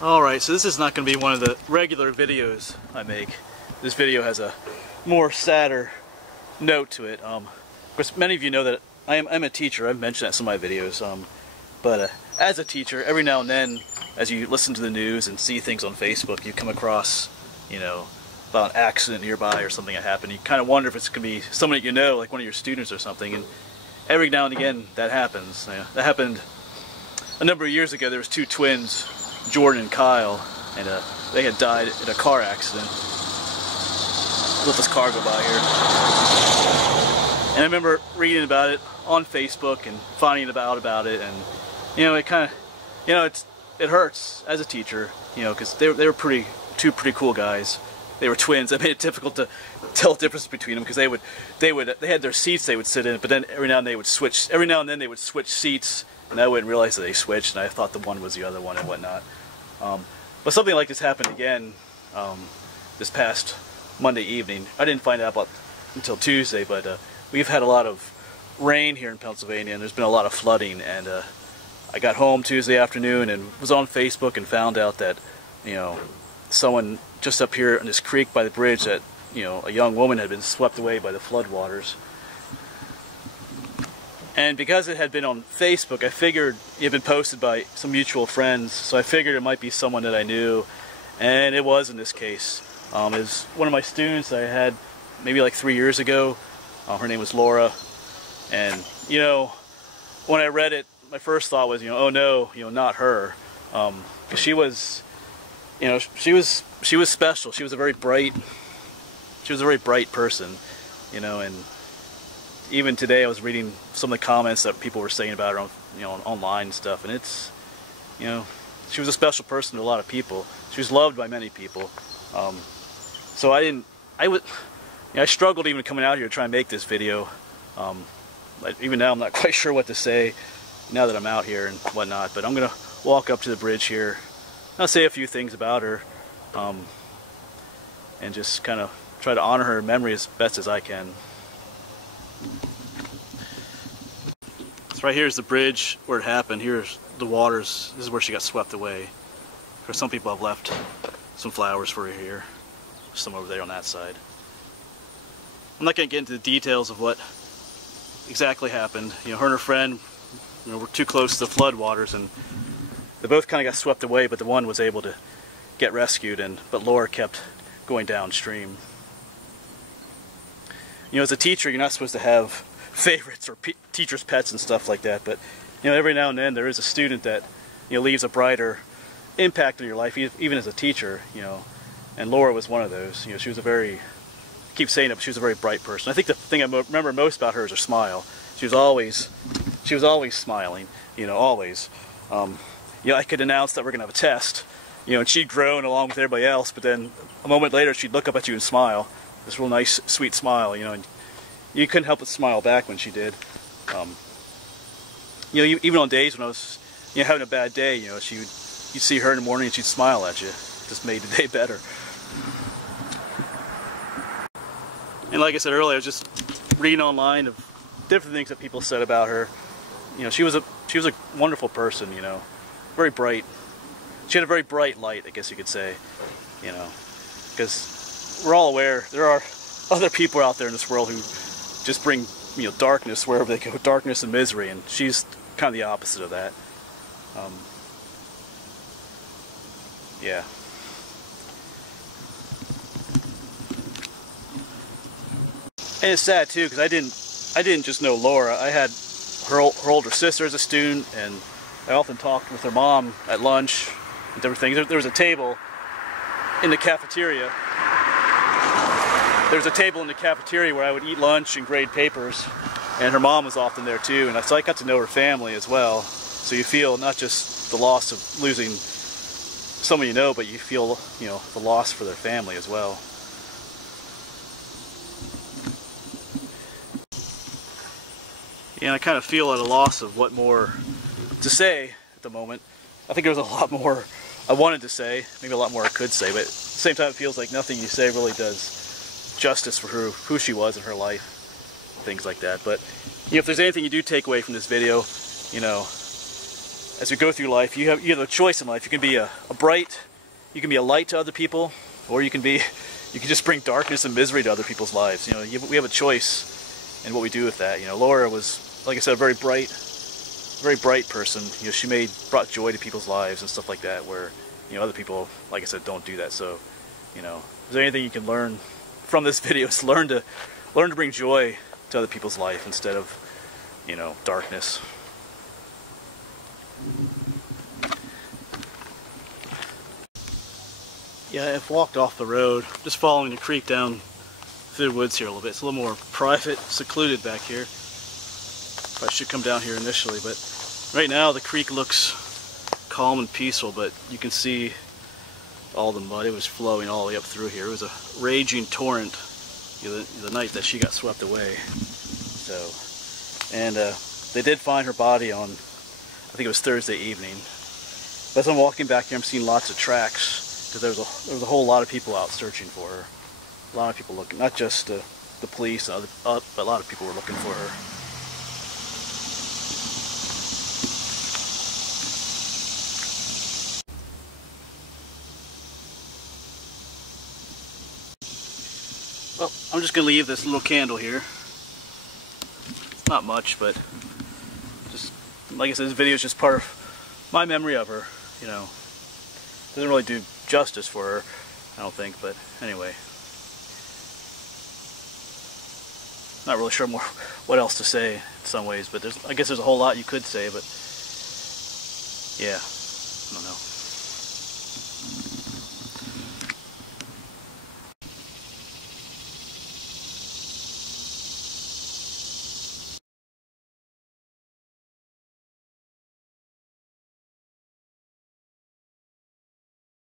Alright, so this is not going to be one of the regular videos I make. This video has a more sadder note to it. Of course, many of you know that I'm a teacher. I've mentioned that in some of my videos. But as a teacher, every now and then, as you listen to the news and see things on Facebook, you come across, you know, about an accident nearby or something that happened. You kind of wonder if it's going to be someone that you know, like one of your students or something. And every now and again, that happens. That happened a number of years ago. There was two twins, Jordan and Kyle, and they had died in a car accident. Let this car go by here. And I remember reading about it on Facebook and finding out about it, and you know, it kind of, you know, it hurts as a teacher, you know, because they were two pretty cool guys. They were twins. That made it difficult to tell the difference between them, because they had their seats they would sit in, but then every now and then they would switch seats, and I wouldn't realize that they switched, and I thought the one was the other one and whatnot. But something like this happened again this past Monday evening. I didn't find out about until Tuesday, but we've had a lot of rain here in Pennsylvania, and there's been a lot of flooding. And I got home Tuesday afternoon and was on Facebook and found out that, you know, someone just up here in this creek by the bridge, that, you know, a young woman had been swept away by the floodwaters. And because it had been on Facebook, I figured it had been posted by some mutual friends, so I figured it might be someone that I knew, and it was in this case. It was one of my students that I had maybe like 3 years ago. Her name was Laura, and you know, when I read it, my first thought was, you know, oh no, you know, not her, because she was, you know, she was special. She was a very bright person, you know. And even today, I was reading some of the comments that people were saying about her on, you know, online and stuff, and it's, you know, she was a special person to a lot of people. She was loved by many people. So I struggled even coming out here to try and make this video. Even now, I'm not quite sure what to say now that I'm out here and whatnot, but I'm gonna walk up to the bridge here. I'll say a few things about her, and just kind of try to honor her memory as best as I can. So right here is the bridge where it happened. Here's the waters. This is where she got swept away. For some people, I've left some flowers for her here, some over there on that side. I'm not going to get into the details of what exactly happened. You know, her and her friend, you know, were too close to the flood waters, and they both kind of got swept away, but the one was able to get rescued, but Laura kept going downstream. You know, as a teacher, you're not supposed to have favorites or teachers' pets and stuff like that, but you know, every now and then there is a student that, you know, leaves a brighter impact on your life, even as a teacher, you know. And Laura was one of those. You know, she was I keep saying it, but she was a very bright person. I think the thing I remember most about her is her smile. She was always smiling, you know, always. You know, I could announce that we're going to have a test, you know, and she'd groan along with everybody else, but then a moment later she'd look up at you and smile. This real nice, sweet smile, you know, and you couldn't help but smile back when she did. You know, even on days when I was, you know, having a bad day, you know, you'd see her in the morning and she'd smile at you. Just made the day better. And like I said earlier, I was just reading online of different things that people said about her. You know, she was a wonderful person, you know, very bright. She had a very bright light, I guess you could say, you know, because we're all aware there are other people out there in this world who just bring, you know, darkness wherever they go, darkness and misery, and she's kind of the opposite of that. Yeah. And it's sad too, because I didn't just know Laura. I had her older sister as a student, and I often talked with her mom at lunch and different things. There was a table in the cafeteria. There was a table in the cafeteria where I would eat lunch and grade papers, and her mom was often there too. And so I got to know her family as well. So you feel not just the loss of losing someone you know, but you feel, you know, the loss for their family as well. Yeah, I kind of feel at a loss of what more to say at the moment. I think there's a lot more I wanted to say, maybe a lot more I could say, but at the same time it feels like nothing you say really does justice for who she was in her life, things like that. But you know, if there's anything you do take away from this video, you know, as we go through life, you have a choice in life. You can be a light to other people, or you can just bring darkness and misery to other people's lives. You know, we have a choice in what we do with that. You know, Laura was, like I said, a very bright person. You know, brought joy to people's lives and stuff like that, where, you know, other people, like I said, don't do that. So, you know, is there anything you can learn from this video? Is learn to bring joy to other people's life instead of, you know, darkness. Yeah, I've walked off the road, just following the creek down through the woods here a little bit. It's a little more private, secluded back here. I should come down here initially, but right now the creek looks calm and peaceful, but you can see all the mud. It was flowing all the way up through here. It was a raging torrent, you know, the night that she got swept away. So, and they did find her body on, I think it was Thursday evening. But as I'm walking back here, I'm seeing lots of tracks, because there was a whole lot of people out searching for her. A lot of people looking, not just the police, but a lot of people were looking for her. Well, I'm just going to leave this little candle here. It's not much, but just, like I said, this video is just part of my memory of her, you know. Doesn't really do justice for her, I don't think, but anyway. Not really sure what else to say in some ways, but I guess there's a whole lot you could say, but yeah, I don't know.